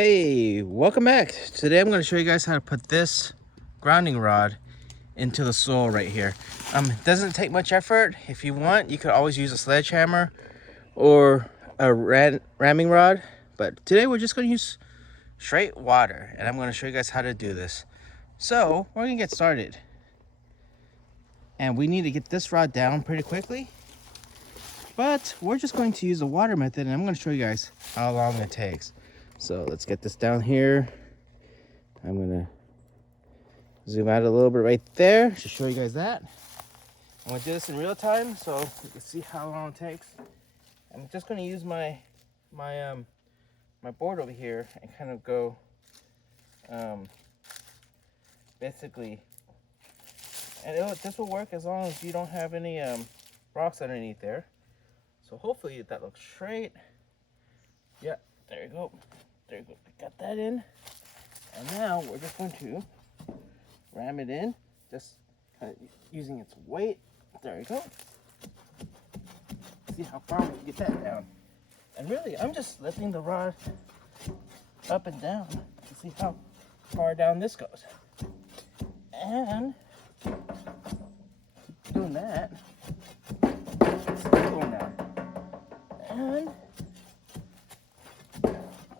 Hey, welcome back. Today I'm going to show you guys how to put this grounding rod into the soil right here. It doesn't take much effort. If you want, you could always use a sledgehammer or a ramming rod. But today we're just going to use straight water, and I'm going to show you guys how to do this. So we're going to get started. And we need to get this rod down pretty quickly. But we're just going to use the water method, and I'm going to show you guys how long it takes. So let's get this down here. I'm gonna zoom out a little bit right there to show you guys that. I'm gonna do this in real time so you can see how long it takes. I'm just gonna use my board over here and kind of go basically, and this will work as long as you don't have any rocks underneath there. So hopefully that looks straight. Yeah, there you go. There you go. Got that in. And now we're just going to ram it in, just kind of using its weight. There you go. See how far we can get that down. And really, I'm just lifting the rod up and down to see how far down this goes. And doing that, still going down. And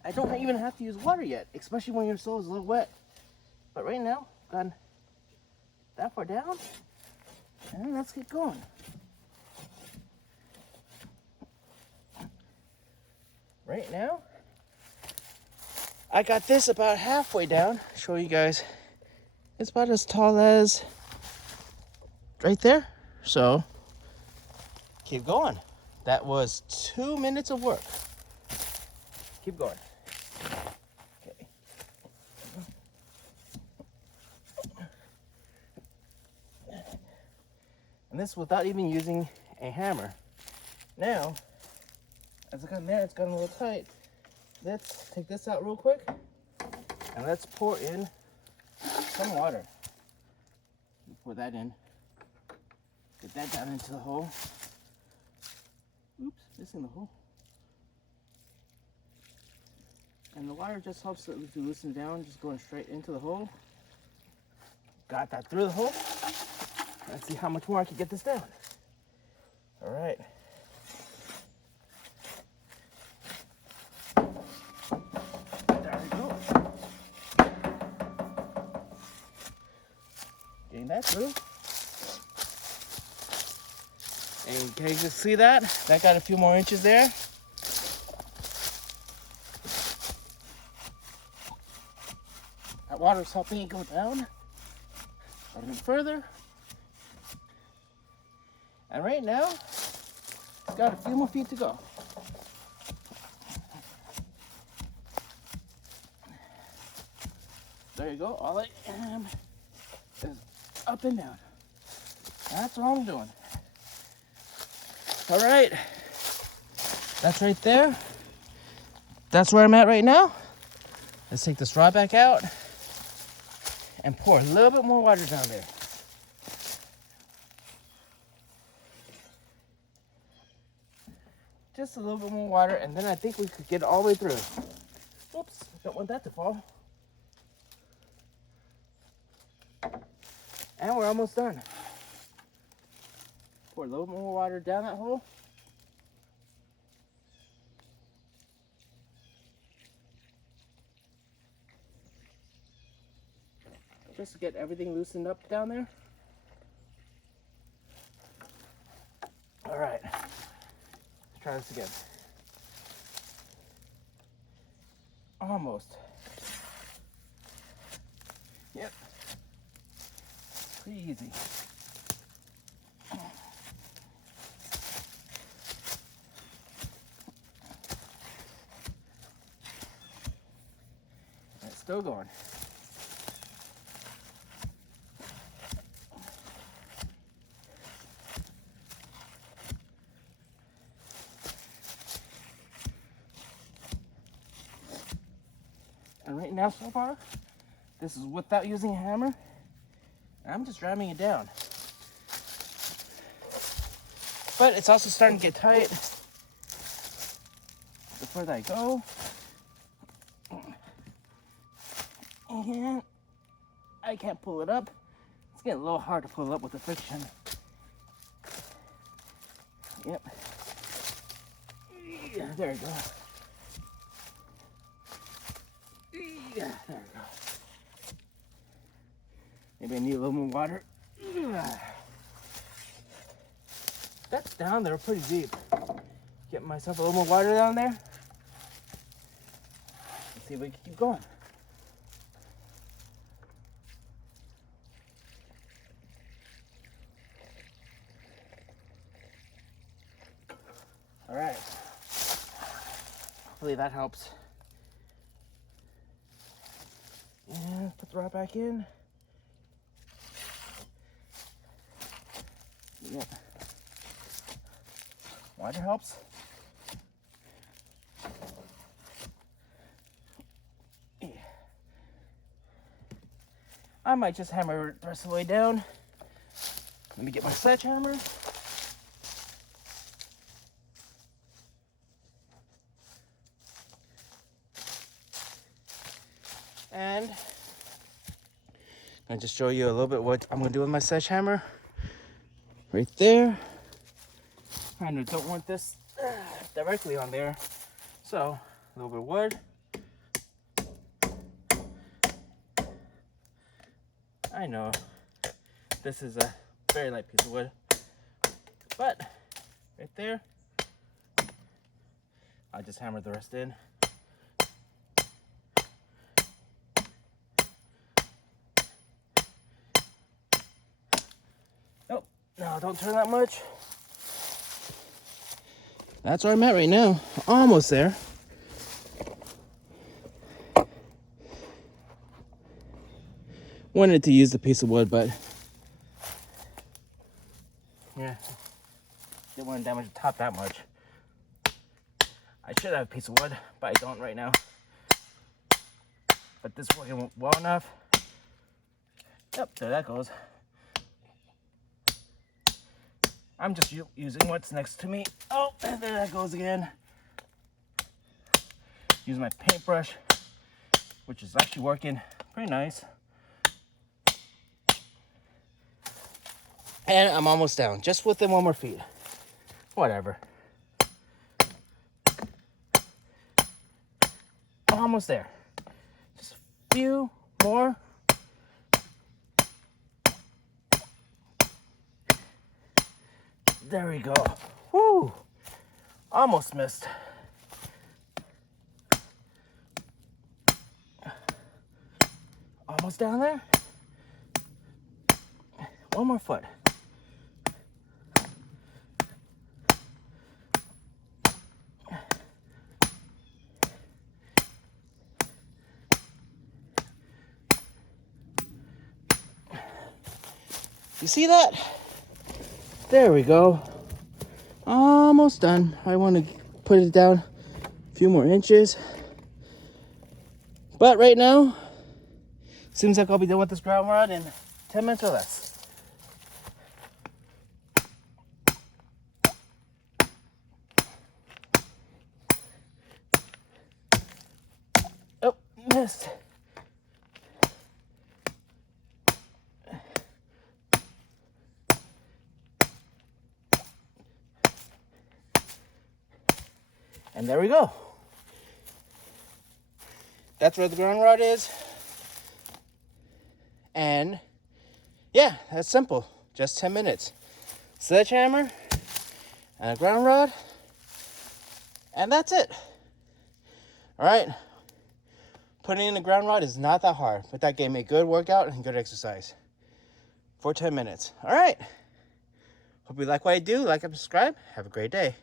I don't even have to use water yet, especially when your soil is a little wet. But right now, I've gone that far down, and let's get going. Right now, I got this about halfway down. Show you guys, it's about as tall as right there. So, keep going. That was 2 minutes of work. Keep going. And this without even using a hammer. Now, as it got there, it's gotten a little tight. Let's take this out real quick, and let's pour in some water. Pour that in. Get that down into the hole. Oops, missing the hole. And the water just helps it to loosen down, just going straight into the hole. Got that through the hole. Let's see how much more I can get this down. All right. There we go. Getting that through. And can you just see that? That got a few more inches there. That water's helping it go down a little further. And right now, it's got a few more feet to go. There you go. All I am is up and down. That's all I'm doing. All right. That's right there. That's where I'm at right now. Let's take this rod back out and pour a little bit more water down there. Just a little bit more water, and then I think we could get it all the way through. Oops, don't want that to fall. And we're almost done. Pour a little more water down that hole. Just to get everything loosened up down there. All right. Try this again. Almost. Yep. Pretty easy. And it's still going. And right now, so far, this is without using a hammer. And I'm just ramming it down. But it's also starting to get tight. The further I go, And I can't pull it up. It's getting a little hard to pull it up with the friction. Yep. Yeah, there we go. Yeah, there we go. Maybe I need a little more water. That's down there pretty deep. Get myself a little more water down there. Let's see if we can keep going. All right. Hopefully that helps. And put the rod back in. Yep. Water helps. Yeah. I might just hammer it the rest of the way down. Let me get my sledgehammer. And I'll just show you a little bit what I'm gonna do with my sledgehammer. Right there. I don't want this directly on there. So, a little bit of wood. I know this is a very light piece of wood, but right there, I'll just hammer the rest in. Oh, no, don't turn that much. That's where I'm at right now. Almost there. Wanted to use the piece of wood, but yeah, didn't want to damage the top that much. I should have a piece of wood, but I don't right now. But this is working well enough. Yep, there that goes. I'm just using what's next to me. Oh, there that goes again. Use my paintbrush, which is actually working pretty nice. And I'm almost down, just within 1 more feet. Whatever. Almost there. Just a few more. There we go. Woo! Almost missed. Almost down there. 1 more foot. You see that? There we go. Almost done. I want to put it down a few more inches. But right now, seems like I'll be done with this ground rod in 10 minutes or less. Oh, missed. And there we go. That's where the ground rod is. And yeah, that's simple. Just 10 minutes. Sledgehammer and a ground rod. And that's it. All right. Putting in a ground rod is not that hard, but that gave me a good workout and good exercise for 10 minutes. All right. Hope you like what I do. Like and subscribe. Have a great day.